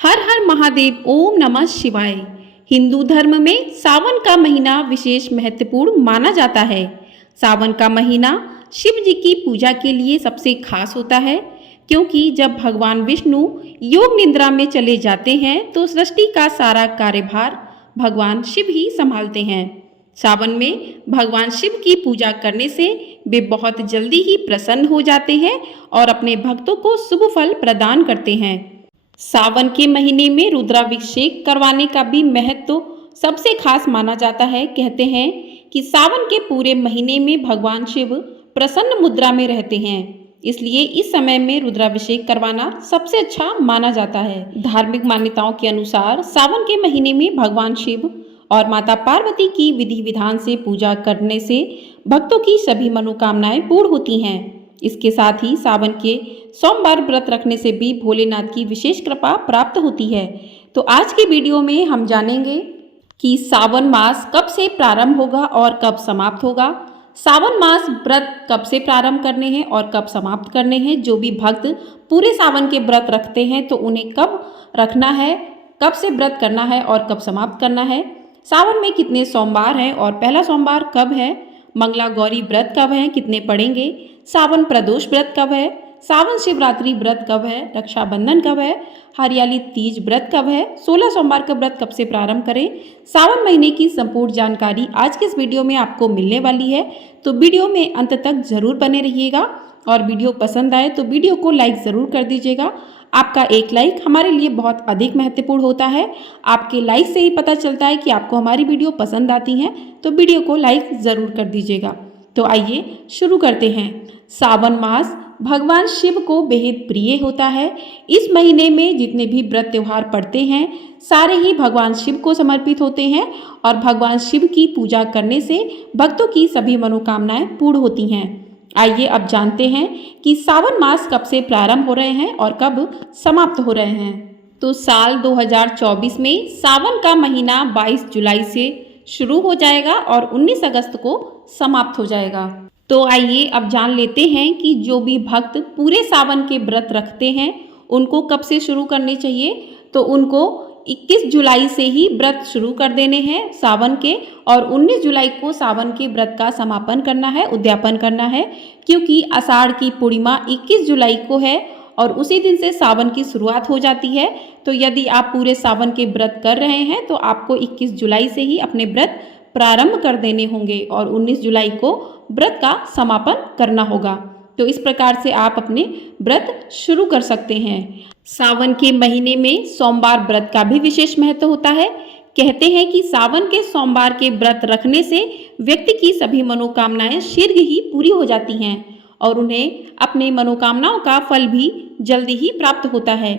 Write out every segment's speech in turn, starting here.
हर हर महादेव ओम नमः शिवाय। हिंदू धर्म में सावन का महीना विशेष महत्वपूर्ण माना जाता है। सावन का महीना शिव जी की पूजा के लिए सबसे खास होता है, क्योंकि जब भगवान विष्णु योग निद्रा में चले जाते हैं तो सृष्टि का सारा कार्यभार भगवान शिव ही संभालते हैं। सावन में भगवान शिव की पूजा करने से वे बहुत जल्दी ही प्रसन्न हो जाते हैं और अपने भक्तों को शुभ फल प्रदान करते हैं। सावन के महीने में रुद्राभिषेक करवाने का भी महत्व सबसे खास माना जाता है। कहते हैं कि सावन के पूरे महीने में भगवान शिव प्रसन्न मुद्रा में रहते हैं, इसलिए इस समय में रुद्राभिषेक करवाना सबसे अच्छा माना जाता है। धार्मिक मान्यताओं के अनुसार सावन के महीने में भगवान शिव और माता पार्वती की विधि विधान से पूजा करने से भक्तों की सभी मनोकामनाएं पूर्ण होती हैं। इसके साथ ही सावन के सोमवार व्रत रखने से भी भोलेनाथ की विशेष कृपा प्राप्त होती है। तो आज की वीडियो में हम जानेंगे कि सावन मास कब से प्रारंभ होगा और कब समाप्त होगा। सावन मास व्रत कब से प्रारंभ करने हैं और कब समाप्त करने हैं। जो भी भक्त पूरे सावन के व्रत रखते हैं तो उन्हें कब रखना है, कब से व्रत करना है और कब समाप्त करना है। सावन में कितने सोमवार हैं और पहला सोमवार कब है। मंगला गौरी व्रत कब है, कितने पड़ेंगे। सावन प्रदोष व्रत कब है। सावन शिवरात्रि व्रत कब है। रक्षाबंधन कब है। हरियाली तीज व्रत कब है। 16 सोमवार का व्रत कब से प्रारंभ करें। सावन महीने की संपूर्ण जानकारी आज के इस वीडियो में आपको मिलने वाली है, तो वीडियो में अंत तक जरूर बने रहिएगा। और वीडियो पसंद आए तो वीडियो को लाइक ज़रूर कर दीजिएगा। आपका एक लाइक हमारे लिए बहुत अधिक महत्वपूर्ण होता है। आपके लाइक से ही पता चलता है कि आपको हमारी वीडियो पसंद आती हैं, तो वीडियो को लाइक ज़रूर कर दीजिएगा। तो आइए शुरू करते हैं। सावन मास भगवान शिव को बेहद प्रिय होता है। इस महीने में जितने भी व्रत त्योहार पड़ते हैं सारे ही भगवान शिव को समर्पित होते हैं और भगवान शिव की पूजा करने से भक्तों की सभी मनोकामनाएं पूर्ण होती हैं। आइए अब जानते हैं कि सावन मास कब से प्रारंभ हो रहे हैं और कब समाप्त हो रहे हैं। तो साल 2024 में सावन का महीना 22 जुलाई से शुरू हो जाएगा और 19 अगस्त को समाप्त हो जाएगा। तो आइए अब जान लेते हैं कि जो भी भक्त पूरे सावन के व्रत रखते हैं उनको कब से शुरू करने चाहिए। तो उनको 21 जुलाई से ही व्रत शुरू कर देने हैं सावन के, और 19 जुलाई को सावन के व्रत का समापन करना है, उद्यापन करना है, क्योंकि आषाढ़ की पूर्णिमा 21 जुलाई को है और उसी दिन से सावन की शुरुआत हो जाती है। तो यदि आप पूरे सावन के व्रत कर रहे हैं तो आपको 21 जुलाई से ही अपने व्रत प्रारंभ कर देने होंगे और 19 जुलाई को व्रत का समापन करना होगा। तो इस प्रकार से आप अपने व्रत शुरू कर सकते हैं। सावन के महीने में सोमवार व्रत का भी विशेष महत्व होता है। कहते हैं कि सावन के सोमवार के व्रत रखने से व्यक्ति की सभी मनोकामनाएं शीघ्र ही पूरी हो जाती हैं और उन्हें अपने मनोकामनाओं का फल भी जल्दी ही प्राप्त होता है।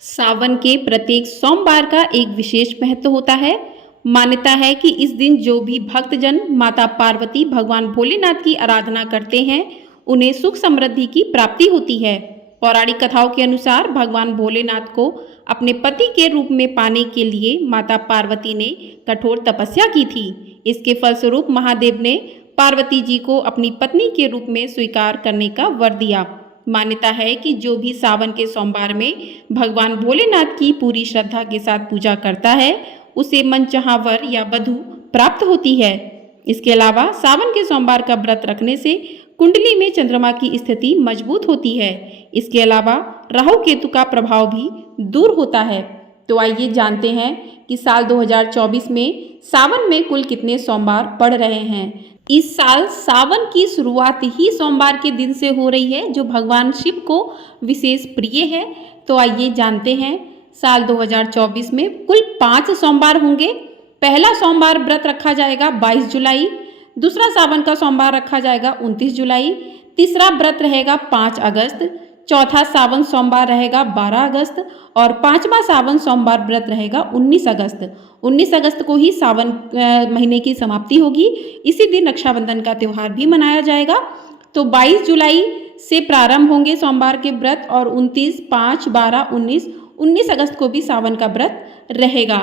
सावन के प्रत्येक सोमवार का एक विशेष महत्व होता है। मान्यता है कि इस दिन जो भी भक्तजन माता पार्वती भगवान भोलेनाथ की आराधना करते हैं उन्हें सुख समृद्धि की प्राप्ति होती है। पौराणिक कथाओं के अनुसार भगवान भोलेनाथ को अपने पति के रूप में पाने के लिए माता पार्वती ने कठोर तपस्या की थी। इसके फलस्वरूप महादेव ने पार्वती जी को अपनी पत्नी के रूप में स्वीकार करने का वर दिया। मान्यता है कि जो भी सावन के सोमवार में भगवान भोलेनाथ की पूरी श्रद्धा के साथ पूजा करता है उसे मनचाहा वर या वधु प्राप्त होती है। इसके अलावा सावन के सोमवार का व्रत रखने से कुंडली में चंद्रमा की स्थिति मजबूत होती है। इसके अलावा राहु केतु का प्रभाव भी दूर होता है। तो आइए जानते हैं कि साल 2024 में सावन में कुल कितने सोमवार पड़ रहे हैं। इस साल सावन की शुरुआत ही सोमवार के दिन से हो रही है, जो भगवान शिव को विशेष प्रिय है। तो आइए जानते हैं साल 2024 में कुल 5 सोमवार होंगे। पहला सोमवार व्रत रखा जाएगा 22 जुलाई, दूसरा सावन का सोमवार रखा जाएगा 29 जुलाई, तीसरा व्रत रहेगा 5 अगस्त, चौथा सावन सोमवार रहेगा 12 अगस्त और पांचवा सावन सोमवार व्रत रहेगा 19 अगस्त। 19 अगस्त को ही सावन महीने की समाप्ति होगी। इसी दिन रक्षाबंधन का त्यौहार भी मनाया जाएगा। तो 22 जुलाई से प्रारंभ होंगे सोमवार के व्रत और 29, 5, 12, 19 अगस्त को भी सावन का व्रत रहेगा।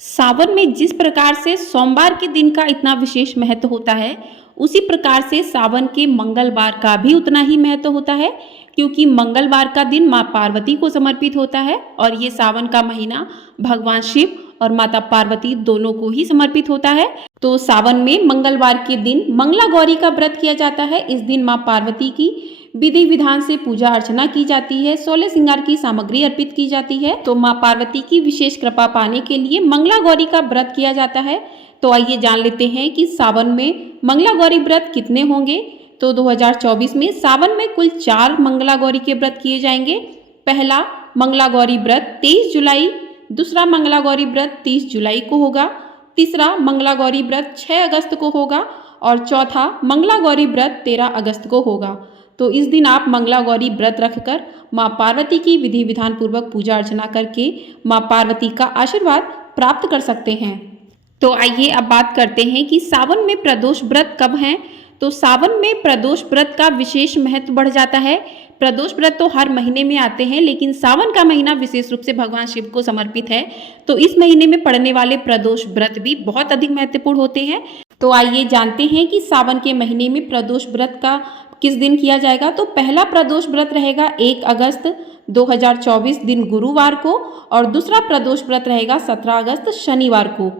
सावन में जिस प्रकार से सोमवार के दिन का इतना विशेष महत्व होता है, उसी प्रकार से सावन के मंगलवार का भी उतना ही महत्व होता है। क्योंकि मंगलवार का दिन माँ पार्वती को समर्पित होता है और ये सावन का महीना भगवान शिव और माता पार्वती दोनों को ही समर्पित होता है। तो सावन में मंगलवार के दिन मंगला गौरी का व्रत किया जाता है। इस दिन माँ पार्वती की विधि विधान से पूजा अर्चना की जाती है, 16 श्रृंगार की सामग्री अर्पित की जाती है। तो माँ पार्वती की विशेष कृपा पाने के लिए मंगला गौरी का व्रत किया जाता है। तो आइए जान लेते हैं कि सावन में मंगला गौरी व्रत कितने होंगे। तो 2024 में सावन में कुल 4 मंगला गौरी के व्रत किए जाएंगे। पहला मंगला गौरी व्रत 23 जुलाई, दूसरा मंगला गौरी व्रत 30 जुलाई को होगा, तीसरा मंगला गौरी व्रत 6 अगस्त को होगा और चौथा मंगला गौरी व्रत 13 अगस्त को होगा। तो इस दिन आप मंगला गौरी व्रत रखकर माँ पार्वती की विधि विधान पूर्वक पूजा अर्चना करके माँ पार्वती का आशीर्वाद प्राप्त कर सकते हैं। तो आइए अब बात करते हैं कि सावन में प्रदोष व्रत कब हैं। तो सावन में प्रदोष व्रत का विशेष महत्व बढ़ जाता है। प्रदोष व्रत तो हर महीने में आते हैं, लेकिन सावन का महीना विशेष रूप से भगवान शिव को समर्पित है। तो इस महीने में पड़ने वाले प्रदोष व्रत भी बहुत अधिक महत्वपूर्ण होते हैं। तो आइए जानते हैं कि सावन के महीने में प्रदोष व्रत का किस दिन किया जाएगा। तो पहला प्रदोष व्रत रहेगा 1 अगस्त 2024 दिन गुरुवार को और दूसरा प्रदोष व्रत रहेगा 17 अगस्त शनिवार को।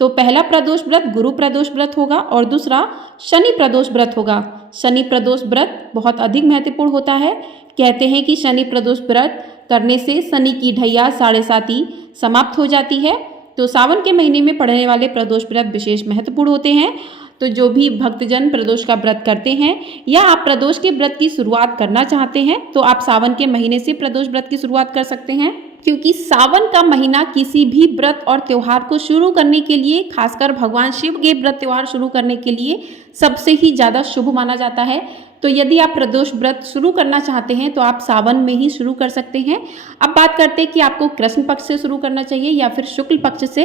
तो पहला प्रदोष व्रत गुरु प्रदोष व्रत होगा और दूसरा शनि प्रदोष व्रत होगा। शनि प्रदोष व्रत बहुत अधिक महत्वपूर्ण होता है। कहते हैं कि शनि प्रदोष व्रत करने से शनि की ढैया 7.5 समाप्त हो जाती है। तो सावन के महीने में पड़ने वाले प्रदोष व्रत विशेष महत्वपूर्ण होते हैं। तो जो भी भक्तजन प्रदोष का व्रत करते हैं या आप प्रदोष के व्रत की शुरुआत करना चाहते हैं तो आप सावन के महीने से प्रदोष व्रत की शुरुआत कर सकते हैं, क्योंकि सावन का महीना किसी भी व्रत और त्योहार को शुरू करने के लिए, खासकर भगवान शिव के व्रत त्योहार शुरू करने के लिए सबसे ही ज़्यादा शुभ माना जाता है। तो यदि आप प्रदोष व्रत शुरू करना चाहते हैं तो आप सावन में ही शुरू कर सकते हैं। अब बात करते हैं कि आपको कृष्ण पक्ष से शुरू करना चाहिए या फिर शुक्ल पक्ष से।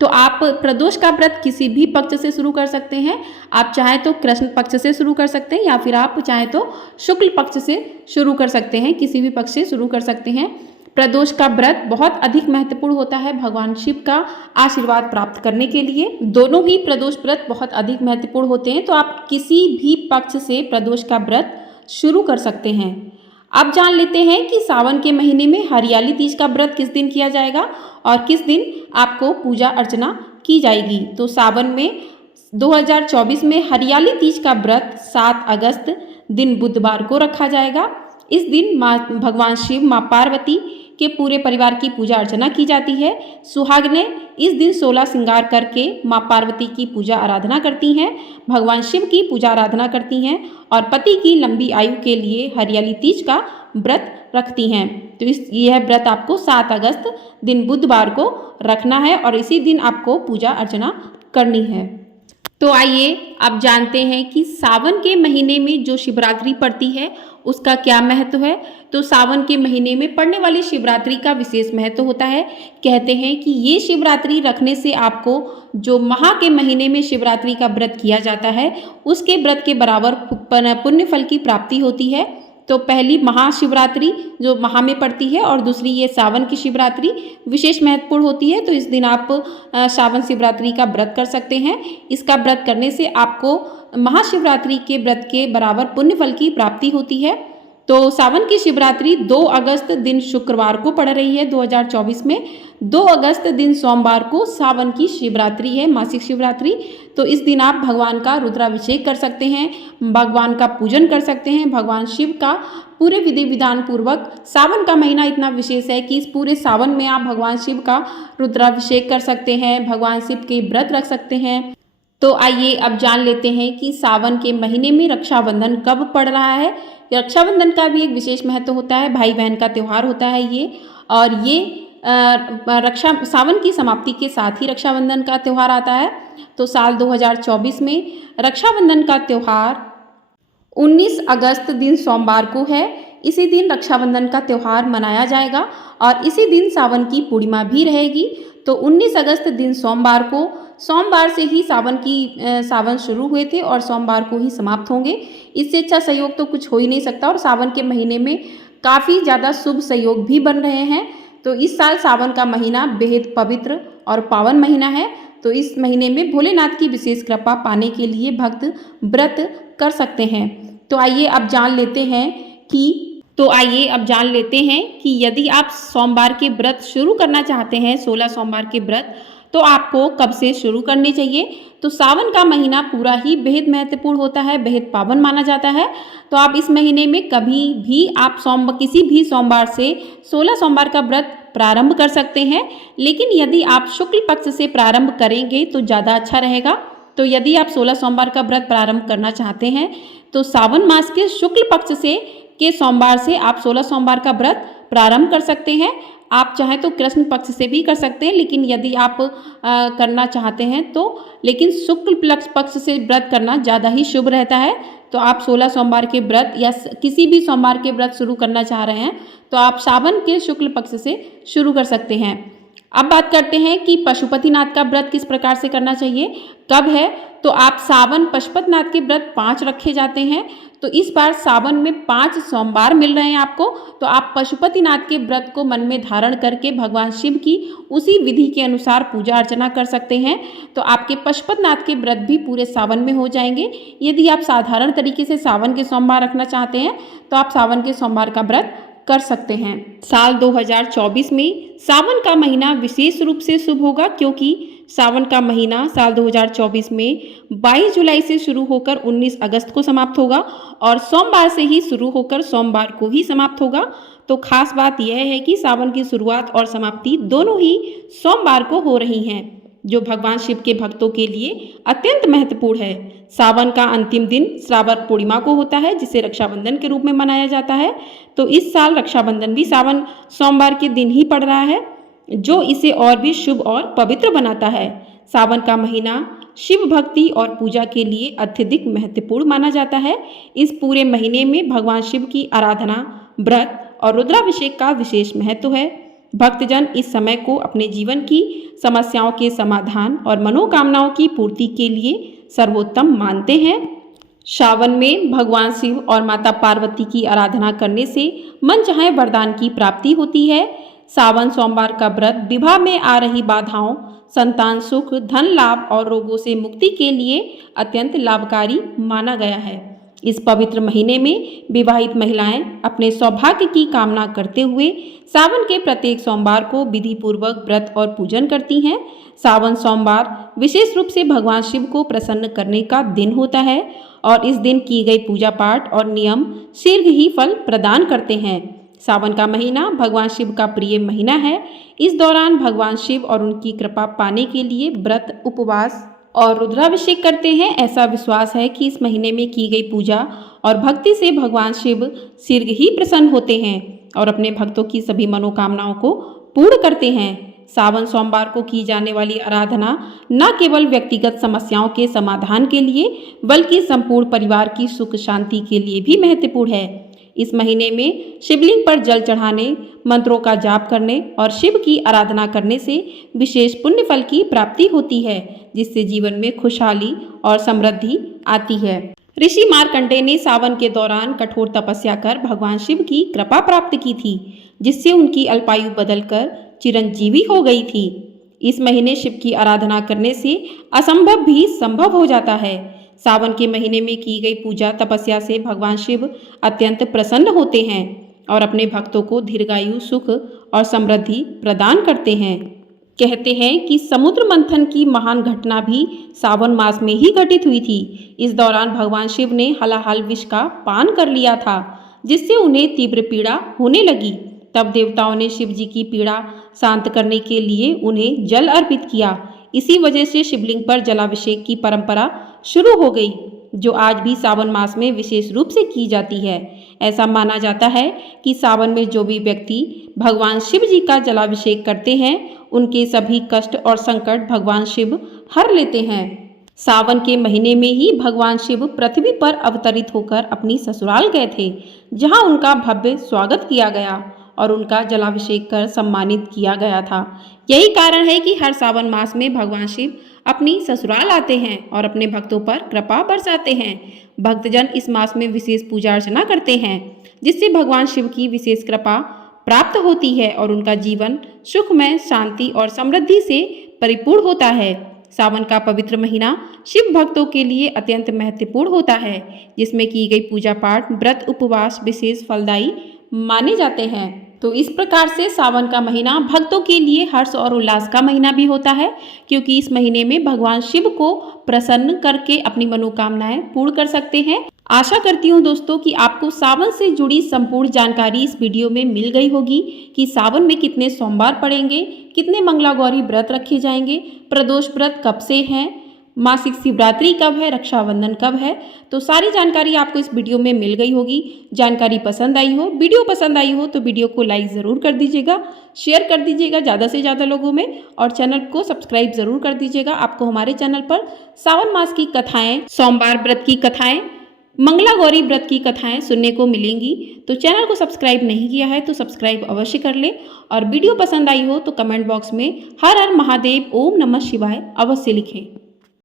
तो आप प्रदोष का व्रत किसी भी पक्ष से शुरू कर सकते हैं। आप चाहे तो कृष्ण पक्ष से शुरू कर सकते हैं या फिर आप चाहे तो शुक्ल पक्ष से शुरू कर सकते हैं, किसी भी पक्ष से शुरू कर सकते हैं। प्रदोष का व्रत बहुत अधिक महत्वपूर्ण होता है भगवान शिव का आशीर्वाद प्राप्त करने के लिए। दोनों ही प्रदोष व्रत बहुत अधिक महत्वपूर्ण होते हैं। तो आप किसी भी पक्ष से प्रदोष का व्रत शुरू कर सकते हैं। अब जान लेते हैं कि सावन के महीने में हरियाली तीज का व्रत किस दिन किया जाएगा और किस दिन आपको पूजा अर्चना की जाएगी। तो सावन में 2024 में हरियाली तीज का व्रत 7 अगस्त दिन बुधवार को रखा जाएगा। इस दिन भगवान शिव माँ पार्वती के पूरे परिवार की पूजा अर्चना की जाती है। सुहागनें इस दिन 16 श्रृंगार करके माँ पार्वती की पूजा आराधना करती हैं, भगवान शिव की पूजा आराधना करती हैं और पति की लंबी आयु के लिए हरियाली तीज का व्रत रखती हैं। तो यह व्रत आपको 7 अगस्त दिन बुधवार को रखना है और इसी दिन आपको पूजा अर्चना करनी है। तो आइए अब जानते हैं कि सावन के महीने में जो शिवरात्रि पड़ती है उसका क्या महत्व है। तो सावन के महीने में पड़ने वाली शिवरात्रि का विशेष महत्व होता है। कहते हैं कि ये शिवरात्रि रखने से आपको जो माह के महीने में शिवरात्रि का व्रत किया जाता है उसके व्रत के बराबर पुण्य फल की प्राप्ति होती है। तो पहली महाशिवरात्रि जो माह में पड़ती है और दूसरी ये सावन की शिवरात्रि विशेष महत्वपूर्ण होती है। तो इस दिन आप सावन शिवरात्रि का व्रत कर सकते हैं। इसका व्रत करने से आपको महाशिवरात्रि के व्रत के बराबर पुण्य फल की प्राप्ति होती है। तो सावन की शिवरात्रि 2 अगस्त दिन शुक्रवार को पड़ रही है 2024 में। 2 अगस्त दिन सोमवार को सावन की शिवरात्रि है, मासिक शिवरात्रि। तो इस दिन आप भगवान का रुद्राभिषेक कर सकते हैं, भगवान का पूजन कर सकते हैं। भगवान शिव का पूरे विधि विधान पूर्वक, सावन का महीना इतना विशेष है कि इस पूरे सावन में आप भगवान शिव का रुद्राभिषेक कर सकते हैं, भगवान शिव के व्रत रख सकते हैं। तो आइए अब जान लेते हैं कि सावन के महीने में रक्षाबंधन कब पड़ रहा है। रक्षाबंधन का भी एक विशेष महत्व होता है, भाई बहन का त्यौहार होता है ये। और ये सावन की समाप्ति के साथ ही रक्षाबंधन का त्यौहार आता है। तो साल 2024 में रक्षाबंधन का त्यौहार 19 अगस्त दिन सोमवार को है। इसी दिन रक्षाबंधन का त्यौहार मनाया जाएगा और इसी दिन सावन की पूर्णिमा भी रहेगी। तो 19 अगस्त दिन सोमवार को, सोमवार से ही सावन शुरू हुए थे और सोमवार को ही समाप्त होंगे। इससे अच्छा सहयोग तो कुछ हो ही नहीं सकता और सावन के महीने में काफ़ी ज़्यादा शुभ सहयोग भी बन रहे हैं। तो इस साल सावन का महीना बेहद पवित्र और पावन महीना है। तो इस महीने में भोलेनाथ की विशेष कृपा पाने के लिए भक्त व्रत कर सकते हैं। तो आइए अब जान लेते हैं कि तो आइए अब जान लेते हैं कि यदि आप सोमवार के व्रत शुरू करना चाहते हैं, 16 सोमवार के व्रत, तो आपको कब से शुरू करने चाहिए। तो सावन का महीना पूरा ही बेहद महत्वपूर्ण होता है, बेहद पावन माना जाता है। तो आप इस महीने में कभी भी आप किसी भी सोमवार से 16 सोमवार का व्रत प्रारंभ कर सकते हैं, लेकिन यदि आप शुक्ल पक्ष से प्रारंभ करेंगे तो ज़्यादा अच्छा रहेगा। तो यदि आप 16 सोमवार का व्रत प्रारंभ करना चाहते हैं तो सावन मास के शुक्ल पक्ष से के सोमवार से आप 16 सोमवार का व्रत प्रारंभ कर सकते हैं। आप चाहें तो कृष्ण पक्ष से भी कर सकते हैं, लेकिन यदि आप करना चाहते हैं तो लेकिन शुक्ल पक्ष से व्रत करना ज़्यादा ही शुभ रहता है। तो आप 16 सोमवार के व्रत या किसी भी सोमवार के व्रत शुरू करना चाह रहे हैं तो आप सावन के शुक्ल पक्ष से शुरू कर सकते हैं। अब बात करते हैं कि पशुपतिनाथ का व्रत किस प्रकार से करना चाहिए, कब है। तो आप सावन पशुपतिनाथ के व्रत 5 रखे जाते हैं। तो इस बार सावन में 5 सोमवार मिल रहे हैं आपको। तो आप पशुपतिनाथ के व्रत को मन में धारण करके भगवान शिव की उसी विधि के अनुसार पूजा अर्चना कर सकते हैं। तो आपके पशुपतिनाथ के व्रत भी पूरे सावन में हो जाएंगे। यदि आप साधारण तरीके से सावन के सोमवार रखना चाहते हैं तो आप सावन के सोमवार का व्रत कर सकते हैं। साल 2024 में सावन का महीना विशेष रूप से शुभ होगा, क्योंकि सावन का महीना साल 2024 में 22 जुलाई से शुरू होकर 19 अगस्त को समाप्त होगा और सोमवार से ही शुरू होकर सोमवार को ही समाप्त होगा। तो खास बात यह है कि सावन की शुरुआत और समाप्ति दोनों ही सोमवार को हो रही हैं, जो भगवान शिव के भक्तों के लिए अत्यंत महत्वपूर्ण है। सावन का अंतिम दिन श्रावण पूर्णिमा को होता है, जिसे रक्षाबंधन के रूप में मनाया जाता है। तो इस साल रक्षाबंधन भी सावन सोमवार के दिन ही पड़ रहा है, जो इसे और भी शुभ और पवित्र बनाता है। सावन का महीना शिव भक्ति और पूजा के लिए अत्यधिक महत्वपूर्ण माना जाता है। इस पूरे महीने में भगवान शिव की आराधना, व्रत और रुद्राभिषेक का विशेष महत्व है। भक्तजन इस समय को अपने जीवन की समस्याओं के समाधान और मनोकामनाओं की पूर्ति के लिए सर्वोत्तम मानते हैं। सावन में भगवान शिव और माता पार्वती की आराधना करने से मनचाहे वरदान की प्राप्ति होती है। सावन सोमवार का व्रत विवाह में आ रही बाधाओं, संतान सुख, धन लाभ और रोगों से मुक्ति के लिए अत्यंत लाभकारी माना गया है। इस पवित्र महीने में विवाहित महिलाएं अपने सौभाग्य की कामना करते हुए सावन के प्रत्येक सोमवार को विधि पूर्वक व्रत और पूजन करती हैं। सावन सोमवार विशेष रूप से भगवान शिव को प्रसन्न करने का दिन होता है और इस दिन की गई पूजा पाठ और नियम शीघ्र ही फल प्रदान करते हैं। सावन का महीना भगवान शिव का प्रिय महीना है। इस दौरान भगवान शिव और उनकी कृपा पाने के लिए व्रत, उपवास और रुद्राभिषेक करते हैं। ऐसा विश्वास है कि इस महीने में की गई पूजा और भक्ति से भगवान शिव शीघ्र ही प्रसन्न होते हैं और अपने भक्तों की सभी मनोकामनाओं को पूर्ण करते हैं। सावन सोमवार को की जाने वाली आराधना न केवल व्यक्तिगत समस्याओं के समाधान के लिए बल्कि संपूर्ण परिवार की सुख शांति के लिए भी महत्वपूर्ण है। इस महीने में शिवलिंग पर जल चढ़ाने, मंत्रों का जाप करने और शिव की आराधना करने से विशेष पुण्य फल की प्राप्ति होती है, जिससे जीवन में खुशहाली और समृद्धि आती है। ऋषि मार्कंडेय ने सावन के दौरान कठोर तपस्या कर भगवान शिव की कृपा प्राप्त की थी, जिससे उनकी अल्पायु बदलकर चिरंजीवी हो गई थी। इस महीने शिव की आराधना करने से असंभव भी संभव हो जाता है। सावन के महीने में की गई पूजा तपस्या से भगवान शिव अत्यंत प्रसन्न होते हैं और अपने भक्तों को दीर्घायु, सुख और समृद्धि प्रदान करते हैं। कहते हैं कि समुद्र मंथन की महान घटना भी सावन मास में ही घटित हुई थी। इस दौरान भगवान शिव ने हलाहल विष का पान कर लिया था, जिससे उन्हें तीव्र पीड़ा होने लगी। तब देवताओं ने शिव जी की पीड़ा शांत करने के लिए उन्हें जल अर्पित किया। इसी वजह से शिवलिंग पर जलाभिषेक की परंपरा शुरू हो गई, जो आज भी सावन मास में विशेष रूप से की जाती है। ऐसा माना जाता है कि सावन में जो भी व्यक्ति भगवान शिव जी का जलाभिषेक करते हैं, उनके सभी कष्ट और संकट भगवान शिव हर लेते हैं। सावन के महीने में ही भगवान शिव पृथ्वी पर अवतरित होकर अपनी ससुराल गए थे, जहां उनका भव्य स्वागत किया गया और उनका जलाभिषेक कर सम्मानित किया गया था। यही कारण है कि हर सावन मास में भगवान शिव अपनी ससुराल आते हैं और अपने भक्तों पर कृपा बरसाते हैं। भक्तजन इस मास में विशेष पूजा अर्चना करते हैं, जिससे भगवान शिव की विशेष कृपा प्राप्त होती है और उनका जीवन सुखमय, शांति और समृद्धि से परिपूर्ण होता है। सावन का पवित्र महीना शिव भक्तों के लिए अत्यंत महत्वपूर्ण होता है, जिसमें की गई पूजा पाठ, व्रत, उपवास विशेष फलदायी माने जाते हैं। तो इस प्रकार से सावन का महीना भक्तों के लिए हर्ष और उल्लास का महीना भी होता है, क्योंकि इस महीने में भगवान शिव को प्रसन्न करके अपनी मनोकामनाएं पूर्ण कर सकते हैं। आशा करती हूँ दोस्तों कि आपको सावन से जुड़ी संपूर्ण जानकारी इस वीडियो में मिल गई होगी कि सावन में कितने सोमवार पड़ेंगे, कितने मंगला गौरी व्रत रखे जाएंगे, प्रदोष व्रत कब से हैं, मासिक शिवरात्रि कब है, रक्षाबंधन कब है। तो सारी जानकारी आपको इस वीडियो में मिल गई होगी। जानकारी पसंद आई हो, वीडियो पसंद आई हो तो वीडियो को लाइक ज़रूर कर दीजिएगा, शेयर कर दीजिएगा ज़्यादा से ज़्यादा लोगों में, और चैनल को सब्सक्राइब ज़रूर कर दीजिएगा। आपको हमारे चैनल पर सावन मास की कथाएँ, सोमवार व्रत की कथाएँ, मंगला गौरी व्रत की कथाएं सुनने को मिलेंगी। तो चैनल को सब्सक्राइब नहीं किया है तो सब्सक्राइब अवश्य कर ले, और वीडियो पसंद आई हो तो कमेंट बॉक्स में हर हर महादेव, ओम नमः शिवाय अवश्य लिखें।